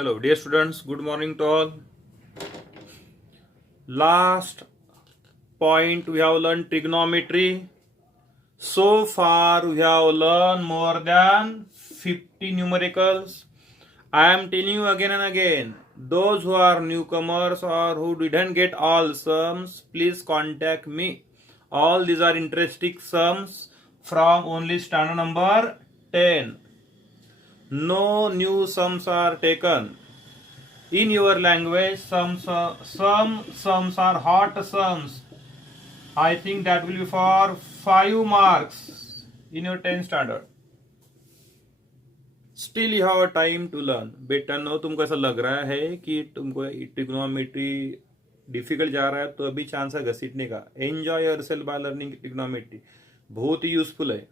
Hello, dear students. Good morning to all. Last point we have learned trigonometry. So far we have learned more than 50 numericals. I am telling you again and again, those who are newcomers or who didn't get all sums, please contact me. All these are interesting sums from only standard number 10. No new sums are taken. In your language, some sums are hot sums. I think that will be for 5 marks in your 10th standard. Still you have time to learn. बेटा no तुमको ऐसा लग रहा है कि तुमको trigonometry difficult जा रहा है तो अभी चांस है घसीटने का. Enjoy yourself by learning trigonometry. बहुत ही यूजफुल है.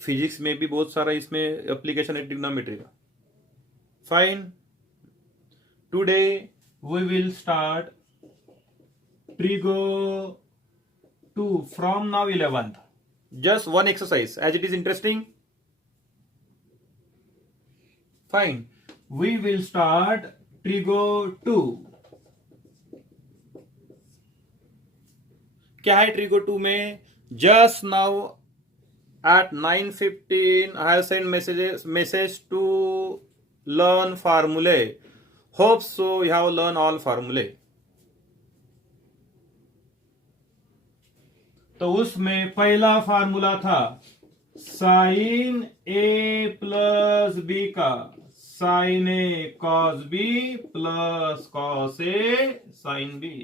फिजिक्स में भी बहुत सारा इसमें एप्लीकेशन है ट्रिग्नोमेट्री का. Fine. Today we will start Trigo 2 from now 11th. Just one exercise as it is interesting. Fine. We will start Trigo 2. क्या है Trigo 2 में? Just now at 9:15 I have sent message to learn formulae. Hope so you have learned all formulae. तो उसमें पहला formula था sine A plus B का sine A cos B plus cos A sine B.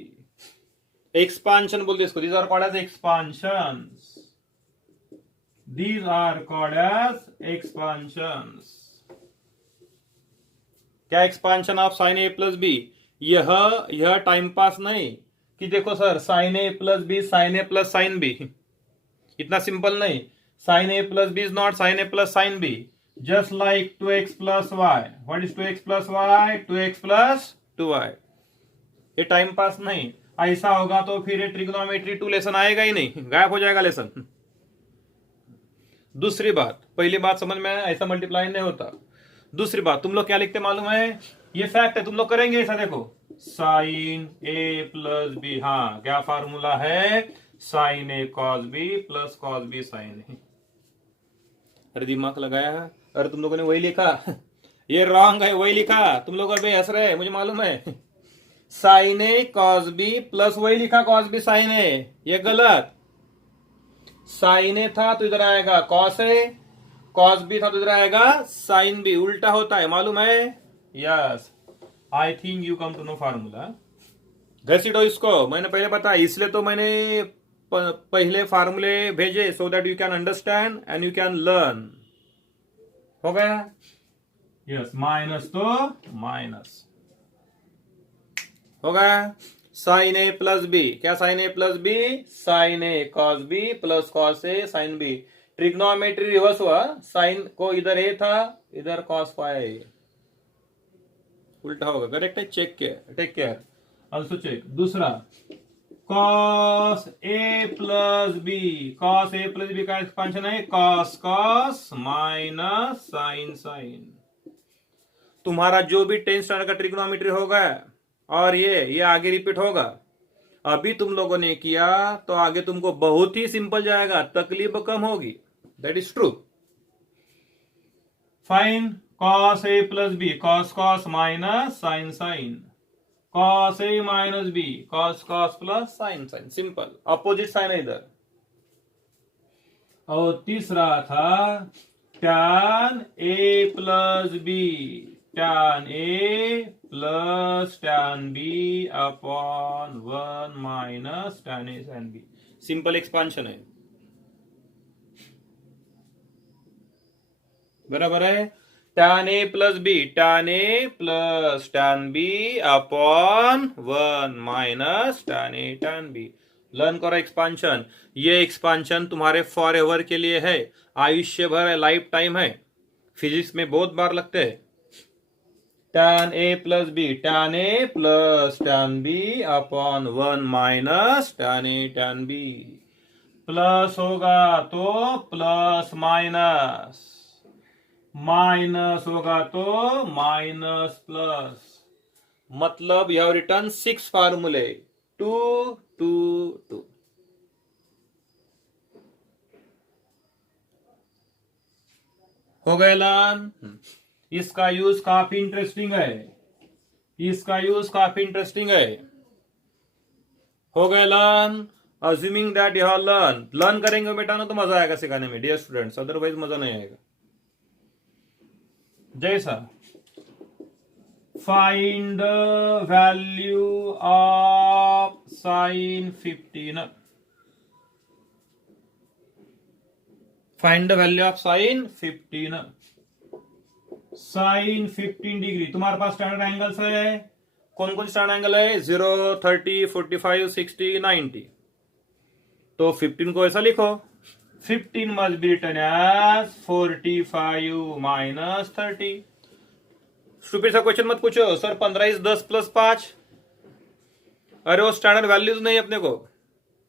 Expansion बोलते इसको. These are called as expansions. These are called as expansions. क्या expansion of sine A plus B. यह time pass नहीं कि देखो sir sine A plus B sine A plus sine B. इतना simple नहीं. Sine A plus B is not sine A plus sine B. Just like 2x plus y. What is 2x plus y? 2x plus 2y. ये time pass नहीं. ऐसा होगा तो फिर ये trigonometry 2 lesson आएगा ही नहीं. गायब हो जाएगा लेसन. दूसरी बात, पहली बात समझ में आया. ऐसा मल्टीप्लाई नहीं होता. दूसरी बात, तुम लोग क्या लिखते मालूम है? ये फैक्ट है. तुम लोग करेंगे ऐसा. देखो साइन ए प्लस बी. हाँ, क्या फार्मूला है? Sine A cos B plus cos B sine A. अरे दिमाग लगाया है. अरे तुम लोगों ने वही लिखा. ये रॉन्ग है. वही लिखा. तुम लोग अभी हंस रहे हैं, मुझे मालूम है. Sine A cos B plus वही लिखा कॉस बी साइन ए. ये गलत. साइन ए था तो इधर आएगा कॉस ए. कॉस बी था तो इधर आएगा साइन बी. उल्टा होता है, मालूम है? Yes. I think you come to know formula. घसीटो इसको. मैंने पहले बताया, इसलिए तो मैंने पहले फार्मूले भेजे so that you can understand and you can learn. हो गया? यस. माइनस तो माइनस हो गया. Sign A plus B. क्या sign A plus B? Sine A cos B plus cos A sine B. Trigonometry reverse हुआ. Sign को इधर ए था, इधर कॉस पाई. उल्टा होगा. करेक्ट है. Check care. Take care. Also check. दूसरा cos A plus B. Cos A plus B का एक्सपांशन है cos cos minus sine sine. तुम्हारा जो भी 10th स्टैंडर्ड का ट्रिग्नोमेट्री होगा और ये आगे रिपीट होगा. अभी तुम लोगों ने किया तो आगे तुमको बहुत ही सिंपल जाएगा. तकलीफ कम होगी. That is true. Fine. Cos A plus B cos cos minus sine sine. Cos A minus B cos cos plus sine sine. Simple. Opposite sine है इधर. और तीसरा था tan A plus B. Tan A plus tan B upon 1 minus tan A tan B. Simple expansion है. बराबर है. Tan A plus B. Tan A plus tan B upon 1 minus tan A tan B. Learn करो expansion. ये expansion तुम्हारे for ever के लिए है. आयुष्य भर है. लाइफ टाइम है. फिजिक्स में बहुत बार लगते हैं. Tan A plus B. Tan A plus tan B upon 1 minus tan A tan B. Plus होगा तो प्लस माइनस. माइनस होगा तो माइनस प्लस, मतलब यू हैव रिटर्न 6 फार्मूले, 2 2 2। हो गया लर्न। इसका यूज काफी इंटरेस्टिंग है, इसका यूज काफी इंटरेस्टिंग है। हो गया learn. Assuming that you have learn करेंगे बेटा ना तो मजा आएगा सिखाने में डियर स्टूडेंट्स, अदरवाइज मजा नहीं आएगा। जैसा find the value of sine 15, find the value of sine 15। Sine 15 degree, तुम्हारे पास स्टैंडर्ड एंगल्स है, कौन कौन स्टैंडर्ड एंगल है? 0, 30, 45, 60, 90। तो 15 को ऐसा लिखो, 15 must be written as 45 minus 30। Stupid सा क्वेश्चन मत पूछो सर 15 इज 10 प्लस 5। अरे वो स्टैंडर्ड वैल्यूज नहीं अपने को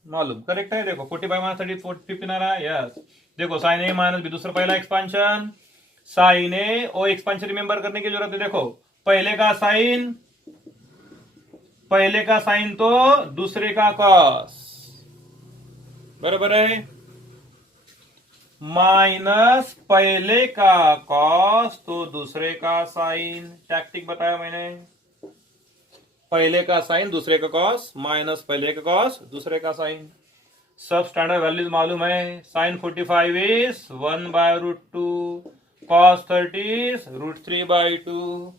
मालूम, करेक्ट है। देखो 45 माइनस 30 15 आ रहा है, यस। देखो साइन ए माइनस बी, दूसरा पहला एक्सपांशन साइन ए, और एक्सपांशन रिमेंबर करने की जरूरत है। देखो पहले का साइन तो दूसरे का कॉस, बराबर है, माइनस पहले का कॉस तो दूसरे का साइन। टैक्टिक बताया मैंने, पहले का साइन दूसरे का कॉस, माइनस पहले का कॉस दूसरे का साइन। सब स्टैंडर्ड वैल्यूज मालूम है। Sine 45 is 1/√2, cos 30 is √3/2,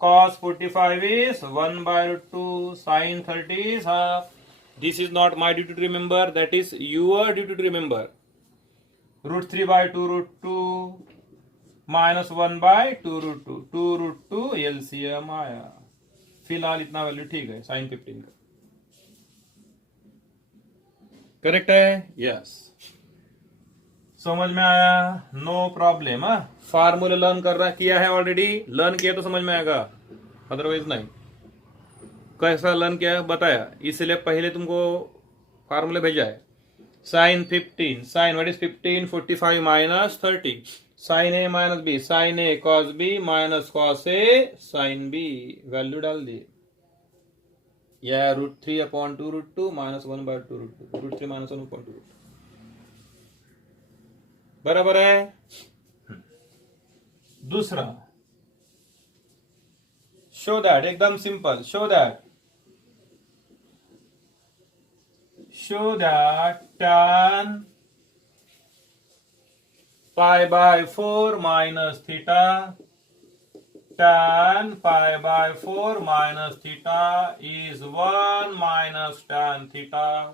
cos 45 is 1/√2, sin 30 is half. This is not my duty to remember, that is your duty to remember. √3/2 √2 minus 1/2 √2, 2 √2 LCM आया। फिलहाल इतना वैल्यू ठीक है साइन 15 का, करेक्ट है, यस। समझ में आया? No problem. फार्मूला लर्न कर रहा किया है ऑलरेडी, लर्न किया तो समझ में आएगा, अदरवाइज नहीं। कैसा लर्न किया बताया, इसलिए पहले तुमको फार्मूला भेजा है। Sine 15, sine what is 15, 45 minus 30, sine A minus B, sine A cos B minus cos A sine B, value डाल दी, या √3/2 √2 माइनस 1/2 √2, √3 माइनस 1/2, बराबर है। दूसरा, शो दैट, एकदम simple, show that tan π/4 minus theta, tan π/4 minus theta is 1 minus tan theta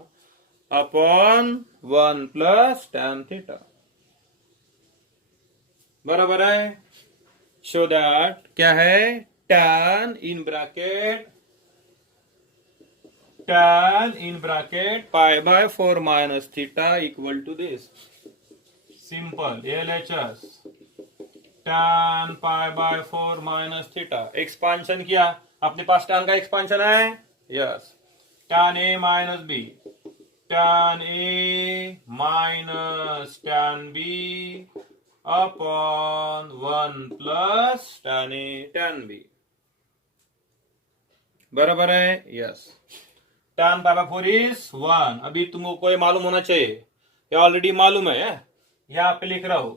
upon 1 plus tan theta, बराबर है। Show that क्या है, tan in bracket π/4 minus theta equal to this, simple LHS, tan π/4 minus theta। Expansion किया, अपने पास tan का expansion है, yes, tan A minus B, tan A minus tan B upon 1 plus tan A tan B, बराबर है, yes. tan π/4 is 1। अभी तुमको कोई मालूम होना चाहिए, या ऑलरेडी मालूम है, यहां पे लिख रहा हूं,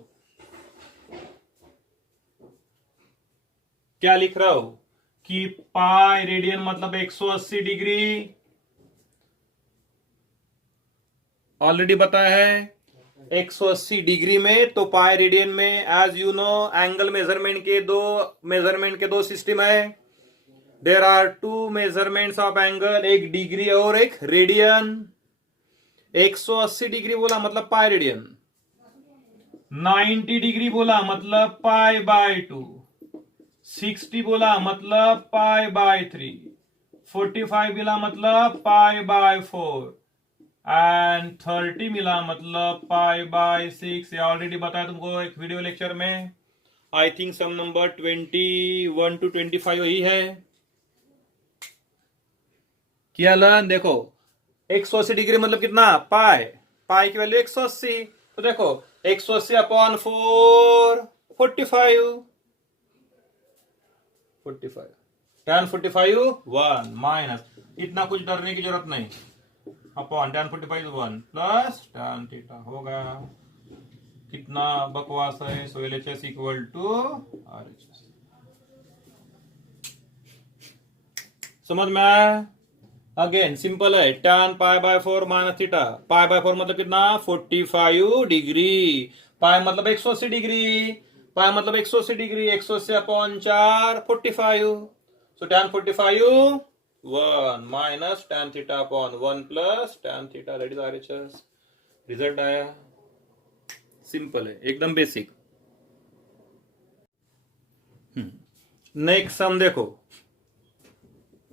क्या लिख रहा हूं कि पाई रेडियन मतलब 180 डिग्री, ऑलरेडी बताया है 180 डिग्री में, तो पाई रेडियन में as you know angle measurement के दो सिस्टम है। There are 2 measurements of angle, एक डिग्री और एक रेडियन। 180 डिग्री बोला मतलब पाई रेडियन, 90 डिग्री बोला मतलब π/2, 60 बोला मतलब π/3, 45 मिला मतलब π/4 एंड 30 मिला मतलब π/6। ऑलरेडी बताया तुमको एक वीडियो लेक्चर में, I think some number 21 to 25 वही है। किया लर्न, देखो 180 डिग्री मतलब कितना, पाई की वैल्यू 180, तो देखो 180 अपॉन 4 45 tan 45 1 माइनस, इतना कुछ डरने की जरूरत नहीं, upon tan 45 1 plus tan theta होगा। कितना बकवास है। सो LHS इक्वल टू RHS। समझ में आया? अगेन सिंपल है, tan pi by 4 minus theta. Pi by 4 मतलब कितना? 45 डिग्री। पाई मतलब 180 डिग्री। पाई मतलब 180 degree. 180 upon 4 45। So tan 45 1 minus tan theta upon 1 plus tan theta, that is RHS। Result आया। सिंपल है, एकदम बेसिक। नेक्स्ट सम देखो,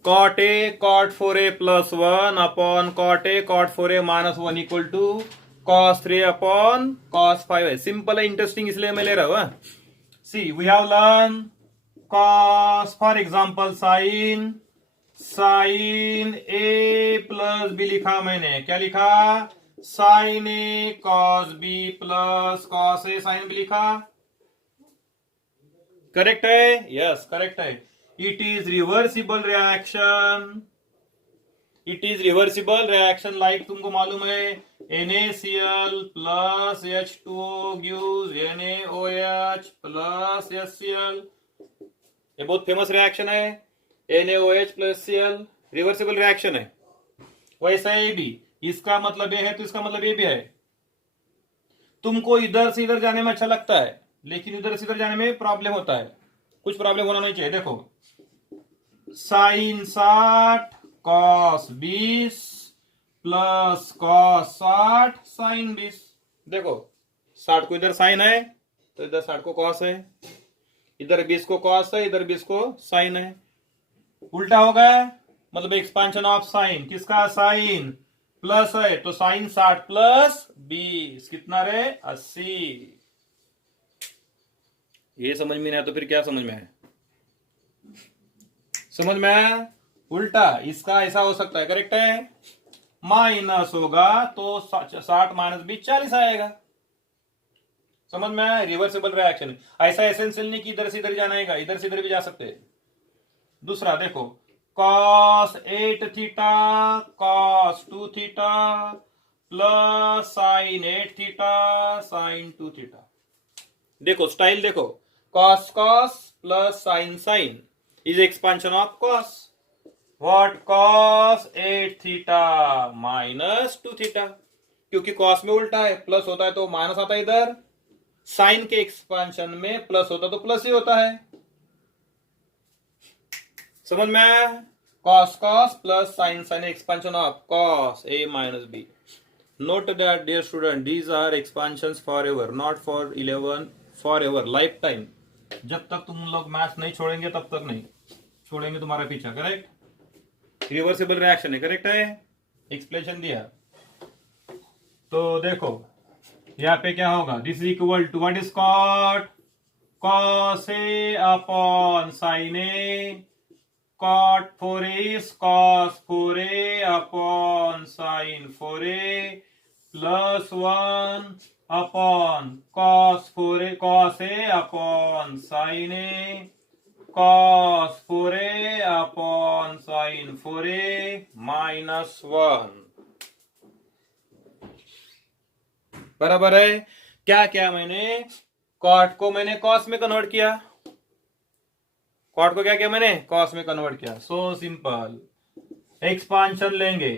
cot A cot 4A plus 1 upon cot A cot 4A minus 1 equal to cos 3 अपॉन cos 5 है। Simple है, interesting इसलिए मैं ले रहा हूं। See we have learn cos, for example sine A plus B लिखा मैंने। क्या लिखा? Sine A cos B plus cos A sine B लिखा। करेक्ट है? यस करेक्ट है। It is reversible reaction. It is reversible reaction, like तुमको मालूम है NaCl plus H2O gives NaOH plus HCl। ये बहुत फेमस रिएक्शन है, NaOH plus Cl, reversible reaction है। वैसा ये भी, इसका मतलब ये है तो इसका मतलब ये भी है। तुमको इधर से इधर जाने में अच्छा लगता है, लेकिन इधर से इधर जाने में प्रॉब्लम होता है। कुछ प्रॉब्लम होना नहीं चाहिए। देखो sine 60 cos 20 plus cos 60 sine 20। देखो 60 को इधर साइन है तो इधर 60 को कॉस है, इधर 20 को कॉस है, इधर 20 को साइन है। उल्टा हो गया, मतलब एक्सपांशन ऑफ साइन। किसका? साइन प्लस है तो साइन 60 प्लस 20 कितना रहे? 80। ये समझ में नहीं आया तो फिर क्या समझ में है? समझ में आया? उल्टा इसका ऐसा हो सकता है, करेक्ट है। माइनस होगा तो 60 माइनस 20 40 आएगा। समझ में आया? Reversible reaction. ऐसा एसेंशियल नहीं कि इधर से इधर जाना है, इधर से इधर भी जा सकते हैं। दूसरा देखो, cos 8 theta cos 2 theta plus sin 8 theta sin 2 theta. देखो स्टाइल देखो, cos cos plus sin sin is expansion of cos. What? cos 8 theta minus 2 theta, क्योंकि cos में उल्टा है, प्लस होता है तो माइनस आता है इधर। साइन के एक्सपांशन में प्लस होता तो प्लस ही होता है। समझ में आया? cos cos plus sin sin expansion of cos A minus B. Note that dear student, these are expansions forever, not for 11, forever, lifetime. जब तक तुम लोग मैथ्स नहीं छोड़ेंगे तब तक नहीं छोड़ेंगे तुम्हारा पीछा। करेक्ट? रिवर्सिबल रिएक्शन है, करेक्ट है। एक्सप्लेनेशन दिया तो देखो यहाँ पे क्या होगा? This is equal to what is cot? cos A upon sin A। cot 4A is cos 4A upon sin 4A plus 1 upon cos 4A cos A upon sin A cos 4A upon sin 4A minus 1। बराबर है। क्या क्या मैंने cot को मैंने cos में convert किया, cot को क्या किया मैंने? कॉस में कन्वर्ट किया। So simple. एक्सपांशन लेंगे,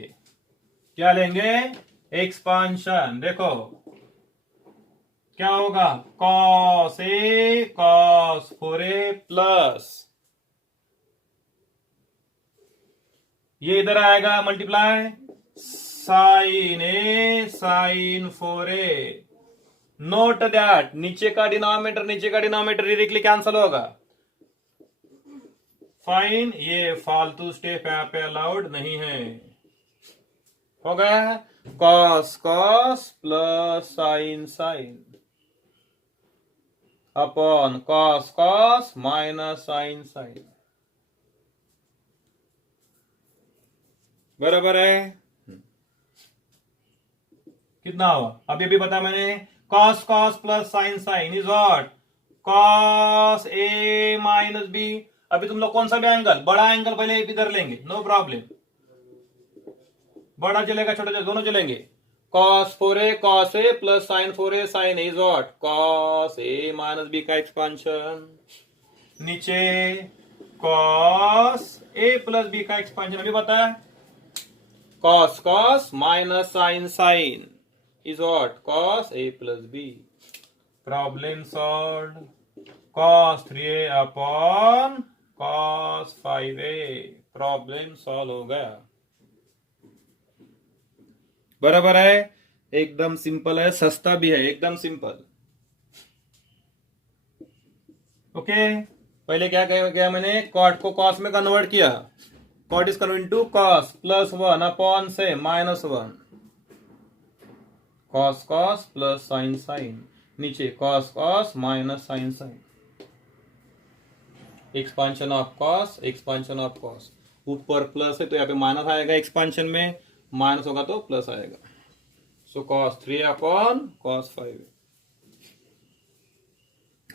क्या लेंगे? एक्सपांशन। देखो क्या होगा? Cos A cos 4A plus ये इधर आएगा multiply sine A sine 4A। Note that नीचे का डिनोमिनेटर डायरेक्टली कैंसल होगा। फाइन, ये फालतू स्टेप यहाँ पे अलाउड नहीं है। हो गया cos cos plus sine sine upon cos cos minus sine sine. बराबर है। कितना हुआ? अभी अभी बता मैंने, cos cos plus sine sine is what? Cos A minus B. अभी तुम लोग कौन सा भी एंगल, बड़ा एंगल पहले इधर लेंगे, नो प्रॉब्लम, बड़ा चलेगा छोटा चलेगा, दोनों चलेंगे। Cos 4a cos A plus sine 4a sine A is what, cos A minus B का एक्सपांशन। नीचे कॉस ए प्लस बी का एक्सपांशन अभी पता है, cos cos minus sine sine is what, cos A plus B. Problem solve. Cos 3a upon cos 5a, problem solve हो गया। बराबर है, एकदम सिंपल है, सस्ता भी है, एकदम सिंपल। ओके, पहले क्या किया मैंने, कॉट को कॉस में कन्वर्ट किया, cot is convert to cos plus 1 upon से minus 1, cos cos plus sine sine, नीचे cos cos minus sine sine, expansion of cos expansion of cos. ऊपर प्लस है तो यहाँ पे माइनस आएगा, एक्सपांशन में माइनस होगा तो प्लस आएगा। सो कॉस 3 अपॉन कॉस 5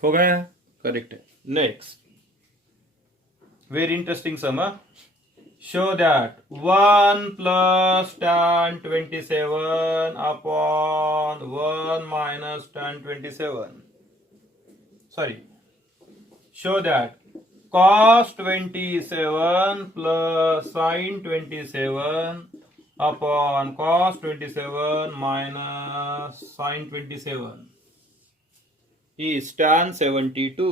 हो गया, करेक्ट है। Next very interesting sum, show that 1 plus tan 27 upon 1 minus tan 27, sorry, show that cos 27 plus sin 27 upon cos 27 minus sin 27 is tan 72।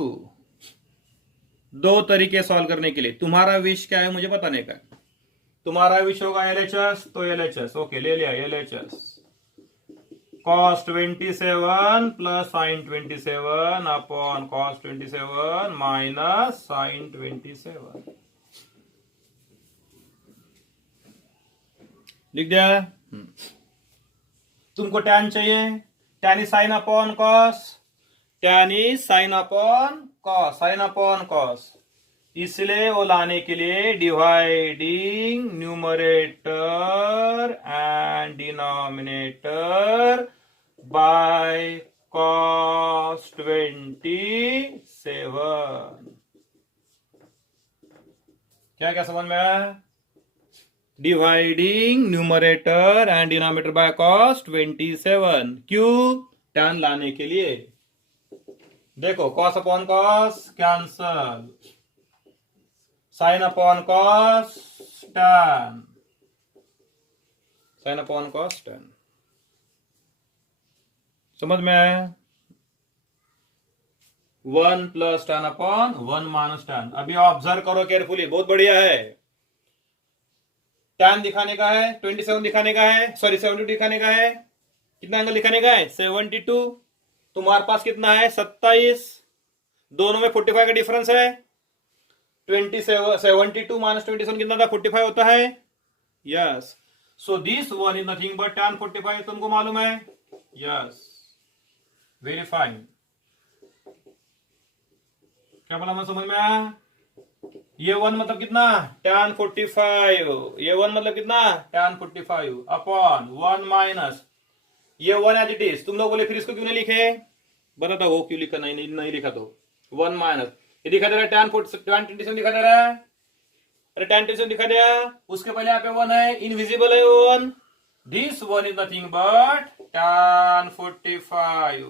दो तरीके solve करने के लिए, तुम्हारा विश क्या है मुझे बताने का। तुम्हारा विश होगा LHS तो LHS, ओके ले लिया LHS, cos 27 plus sin 27 upon cos 27 minus sin 27, लिख दिया। तुमको tan चाहिए, tan is sin upon cos, tan is sin upon cos, sin upon cos, इसलिए वो लाने के लिए dividing numerator and denominator by cos 27। क्या क्या समझ में आया, dividing numerator and denominator by cos 27, क्यों, tan लाने के लिए। देखो cos upon cos cancel, sign upon cos tan, sign upon cos tan, समझ में आया। 1 plus tan upon 1 minus tan। अभी ऑब्जर्व करो केयरफुली, बहुत बढ़िया है। tan दिखाने का है, 27 दिखाने का है, सॉरी 72 दिखाने का है, कितना एंगल दिखाने का है 72। तुम्हारे पास कितना है 27, दोनों में 45 का डिफरेंस है। 72 माइनस 27 कितना था, 45 होता है, yes. So this one is nothing but tan 45, तुमको मालूम है, यस, वेरी फाइन। क्या बोला मैं, समझ में आया। ये वन मतलब कितना tan 45, ये वन मतलब कितना tan 45 अपॉन 1 माइनस ये 1 एज इट इज। तुम लोग बोले फिर इसको क्यों नहीं लिखे, बताता वो क्यों लिखा, नहीं लिखा तो 1 माइनस, ये दिखा दे रहा है tan 27 दिखा दे रहा है, अरे tan 27 दिखा दिया, उसके पहले यहाँ पे 1 है, इनविजिबल है 1, this one is nothing but tan 45।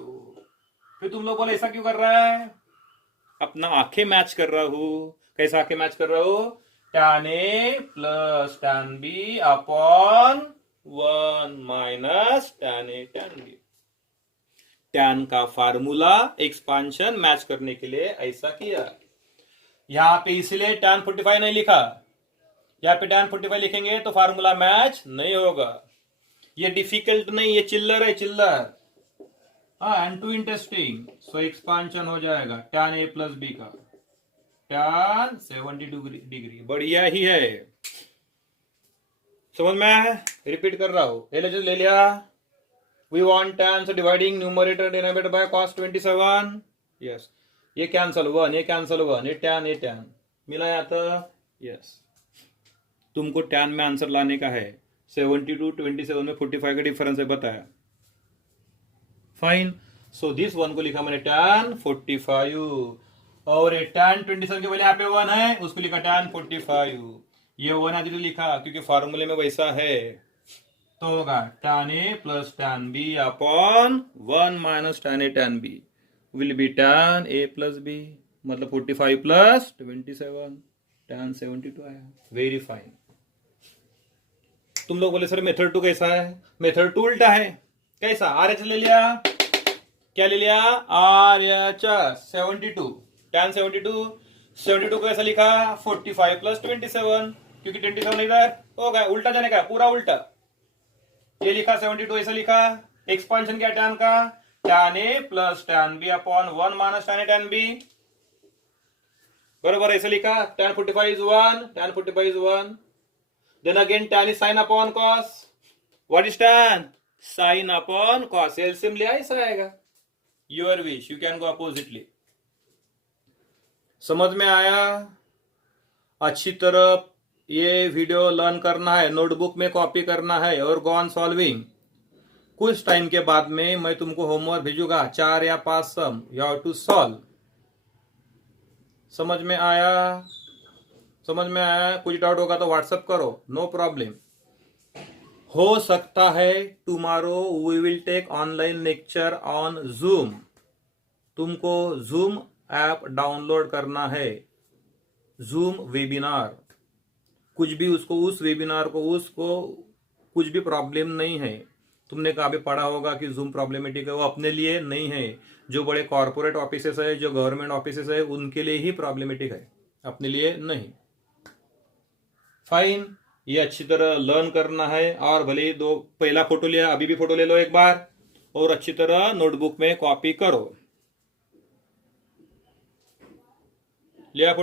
फिर तुम लोग बोले ऐसा क्यों कर रहा है, अपना आंखें मैच कर रहा हूं। कैसा आंखें मैच कर रहा हूं, tan A plus tan B upon 1 minus tan A tan B। tan का फार्मूला एक्सपांशन मैच करने के लिए ऐसा किया। यहां पे इसलिए tan 45 नहीं लिखा, यहां पे tan 45 लिखेंगे तो फार्मूला मैच नहीं होगा। ये डिफिकल्ट नहीं, ये चिल्लर है, चिल्लर। And too interesting, so expansion हो जाएगा tan A प्लस B का tan 72 डिग्री, बढ़िया ही है, समझ में। रिपीट कर रहा हूं, ले लिया। We want tan, so dividing numerator and denominator by cos 27, yes, ये कैंसल 1, ये कैंसल 1, ये tan मिलाया था, yes। तुमको tan में आंसर लाने का है, 72 27 में 45 का डिफरेंस है, बताया, फाइन। सो दिस वन को लिखा मैंने tan 45, और ये tan 27 के पहले यहाँ पे 1 है, उसको लिखा tan 45। ये 1 आदि लिखा क्योंकि फार्मूले में वैसा है। तो होगा tan A plus tan B upon 1 minus tan A tan B will be tan A plus B, मतलब 45 प्लस 27 tan 72 आया। Very fine. तुम लोग बोले सर मेथड 2 कैसा है? मेथड 2 उल्टा है। कैसा? RH ले लिया, क्या ले लिया? RHS 72, tan 72 को ऐसा लिखा 45 प्लस 27, क्योंकि 27 इधर हो गया, उल्टा जाने का, पूरा उल्टा। ये लिखा 72 ऐसा लिखा, एक्सपांशन क्या tan का? tan A plus tan B upon 1 minus tan A tan B, बरोबर ऐसा लिखा। tan 45 is 1, tan 45 is 1, then again tan is sin upon cos, what is tan? sin upon cos, LCM लिया ऐसा आएगा। Your wish, you can go oppositely. समझ में आया? अच्छी तरह ये वीडियो लर्न करना है, नोटबुक में कॉपी करना है और गो ऑन सॉल्विंग। कुछ टाइम के बाद में मैं तुमको होमवर्क भेजूंगा, 4 या 5 सम, यू हैव टू सॉल्व। समझ में आया? समझ में आया? कुछ डाउट होगा तो व्हाट्सएप करो, नो प्रॉब्लम। हो सकता है tomorrow we will take online lecture on Zoom. तुमको जूम ऐप डाउनलोड करना है, जूम वेबिनार। कुछ भी उसको, उस वेबिनार को, उसको कुछ भी प्रॉब्लम नहीं है। तुमने कभी पढ़ा होगा कि जूम प्रॉब्लमेटिक है, वो अपने लिए नहीं है। जो बड़े कॉर्पोरेट ऑफिसेस है, जो गवर्नमेंट ऑफिसेस है, उनके लिए ही प्रॉब्लमेटिक है, अपने लिए नहीं। फाइन, ये अच्छी तरह लर्न करना है। और भले दो पहला फोटो लिया, अभी भी फोटो ले लो एक बार, और अच्छी तरह नोटबुक में कॉपी करो। लिया फोटो?